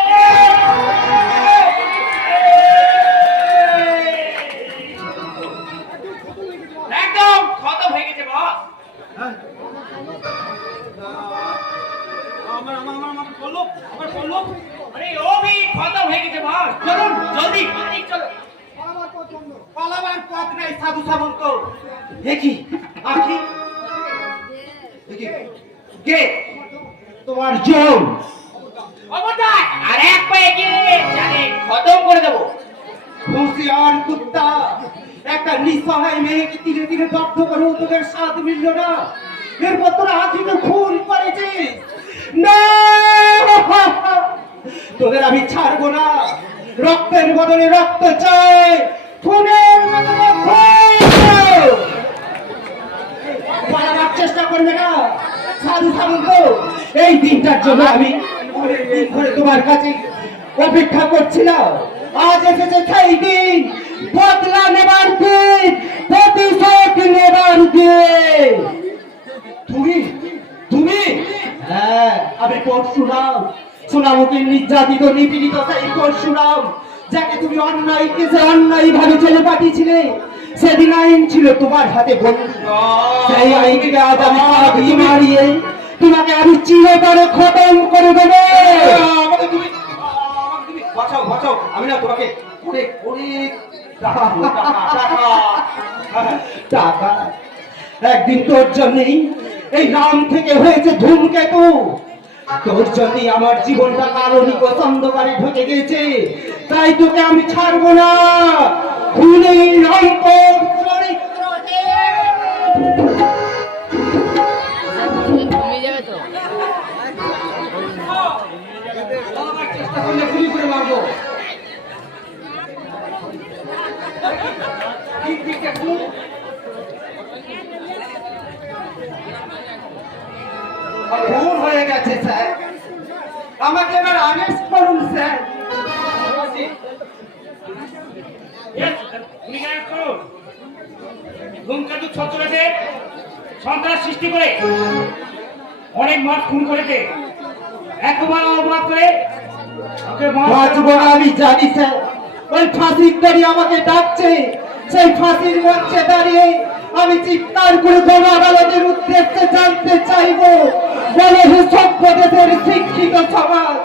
একদম খতম হয়ে গেছে বস। আমার পল্লব, আরে ও ভি খতম হয়ে গেছে বস। চলুন জলদি বাড়ি চলো। পালাবার পথ নেই সাধু সামন্ত। দেখি আখি, দেখি কে তোমার জম খবরদার আর এক পায়ে গিয়ে জানে খতম করে দেবো। হুঁশিয়ার কুত্তা, একটা নিঃসহায় মেয়েকে ধীরে ধীরে দগ্ধ করে তোদের স্বাদ মিলল না, এরপর তোরা আখিকে খুন করেছিস। না, তোদের আমি ছাড়বো না। রক্তের বদলে রক্ত চাই, খুনের বদলে খুন। পালাবার চেষ্টা করবে না সাধু সামন্ত। এই দিনটার জন্য আমি অনেক দিন ধরে তোমার কাছে অপেক্ষা করছিলাম। আজ এসেছে সেই দিন, বদলা নেবার দিন, প্রতিশোধ নেবার দিন। তুমি হ্যাঁ, আমি পরশুরাম, সোনামুখীর নির্যাতিত নিপীড়িত সেই পরশুরাম, যাকে তুমি অন্যায় কেসে অন্যায় ভাবে চলে পাঠিয়েছিলে। সেদিন আইন ছিল তোমার হাতে বন্দী, সেই আইনকে আজ আমি পাখি মারিয়ে তোমাকে আমি চিরতরে খতম করে দেবো। আমাকে তুমি বাঁচাও, আমি না তোমাকে অনেক অনেক টাকা একদিন তোর জন্যই এই নাম থেকে হয়েছে ধূমকেতু। তোর যদি আমার জীবনটা কালো নিকষ অন্ধকারে ঢুকে গেছে, তাই তোকে আমি ছাড়বো না। খুনি রংপুর চরিত্রকে আমার চেষ্টা করলে গুলি করে মারবো। ঠিক ঠিক একটু ভুল হয়ে গেছে স্যার, আমাকে এবার আরেস্ট করুন স্যার। তুমি কেন করো ধূমকেতু ছত্রকে সন্ত্রাস সৃষ্টি করে অনেক মাঠ খুন করেছে, একবার অপরাধ করে ওকে বাঁচবো না আমি জানি স্যার। ওই ফাঁসির গাড়ি আমাকে ডাকছে, সেই ফাঁসির মঞ্চে দাঁড়িয়ে আমি চিৎকার করে গণআদালতের উদ্দেশ্যে জানতে চাইবো, বলে হে সভ্য দেশের শিক্ষিত সমাজ,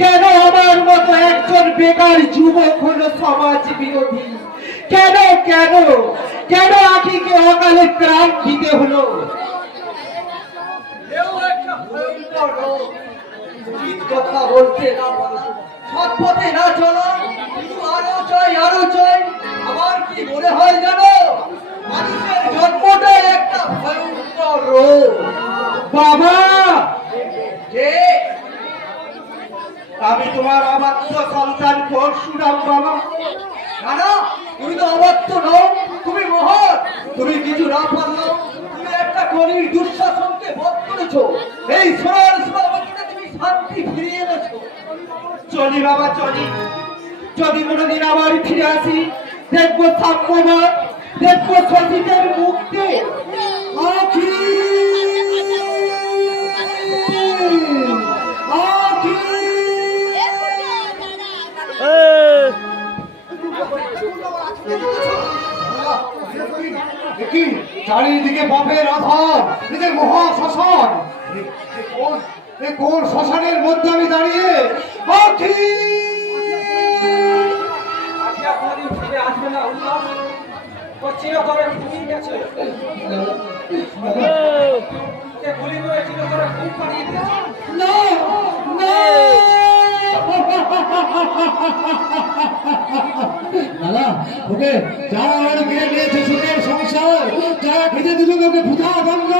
কেন আমার মতো একজন বেকার যুবক হলো সমাজ বিরোধী? কেন কেন কেন আখিকে অকালে প্রাণ দিতে হলো? কথা বলতে না পারা, সৎপথে না চলা, কিন্তু আরো চাই। আমার কি মনে হয় জানো, মানুষের জন্মটাই একটা ভয়ঙ্কর রোগ। বাবা কে? আমি তোমার অবাধ্য সন্তান পরশুরাম বাবা। না না, তুমি তো অবাধ্য নও, তুমি মহৎ। তুমি কিছু না পারলেও তুমি একটা গরিব দুঃশাসনকে বধ করেছো। এই সোনার সমাজে তুমি শান্তি ফিরিয়ে এনেছো। চলি বাবা চলি, যদি কোনোদিন আবার ফিরে আসি, দেখবো সাম্যবাদ, দেখবো শোষিতের মুক্তি। আখি আখি দেখি চারিদিকে বাপের আধার, নিজের মহা শ্মশান। এ কোন শ্মশানের মধ্যে আমি দাঁড়িয়ে আছি? কোনদিন ফিরে আসবে না উল্লাস, ও চিরতরে তুমি গেছে। গুলি করে চিরতরে খুব পাঠিয়ে দিয়েছে। না না দাদা, ওকে যারা আমার কিনে নিয়েছে সুখের সংসার, যারা খেতে দিল ওকে ভুধা গঙ্গ,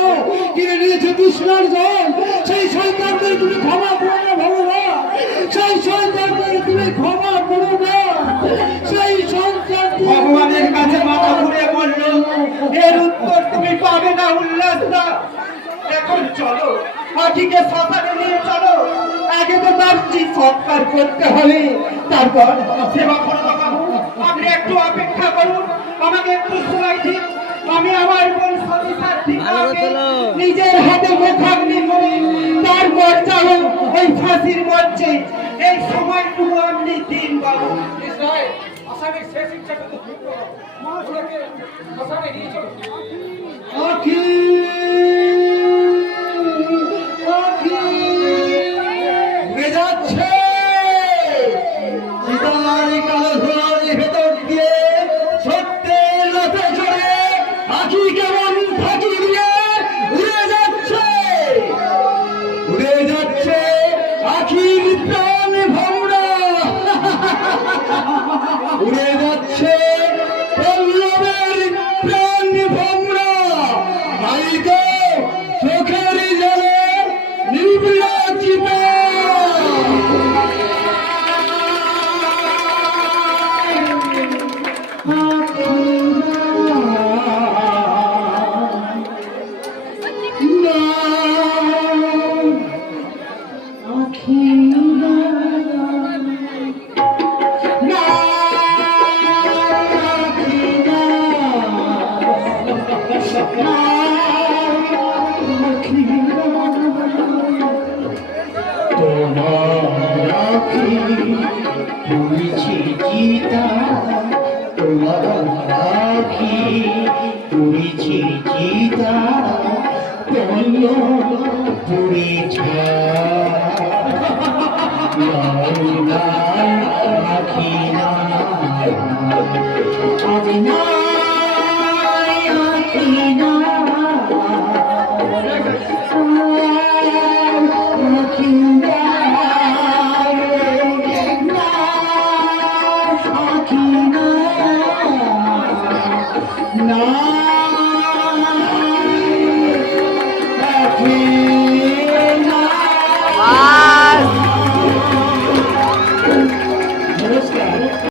কিনে নিয়েছে তৃষ্ণার জল, সেই শয়তানদের তুমি ক্ষমা করো না ভগবান, সেই শয়তানদের তুমি ক্ষমা করো না, সেই সন্তান ভগবানের কাছে মাথা ঘুরে বলল, এর উত্তর তুমি পাবে না উল্লাস দা। এখন চলো আখিকে শ্মশানে নিয়ে চলো, আগে তো তার সৎকার করতে হবে, তারপর সেবা করবো। আপনি একটু অপেক্ষা করুন, আমাকে একটু সময় দিন। আমি আমার বোন সবিতার ঠিকানাকে নিজের হাতে মুখাগ্নি করি, তারপর যাবো ওই ফাঁসির মঞ্চে। এই সময়টুকু আপনি দিন বাবু। আসামের শেষ ইচ্ছা কিন্তু ওনাকে শ্মশানে নিয়ে চলো। আখি আখি উড়ে যাচ্ছে সীতার কালো ধোঁয়ার ভেতর দিয়ে, সত্যের রথে চড়ে আখি কেমন ফাঁকি দিয়ে উড়ে যাচ্ছে, উড়ে যাচ্ছে আখির প্রাণ ভমরা, উড়ে যাচ্ছে পল্লবের প্রাণ ভমরা। মাইকে চোখের জলে নির্বিরাজিত আখি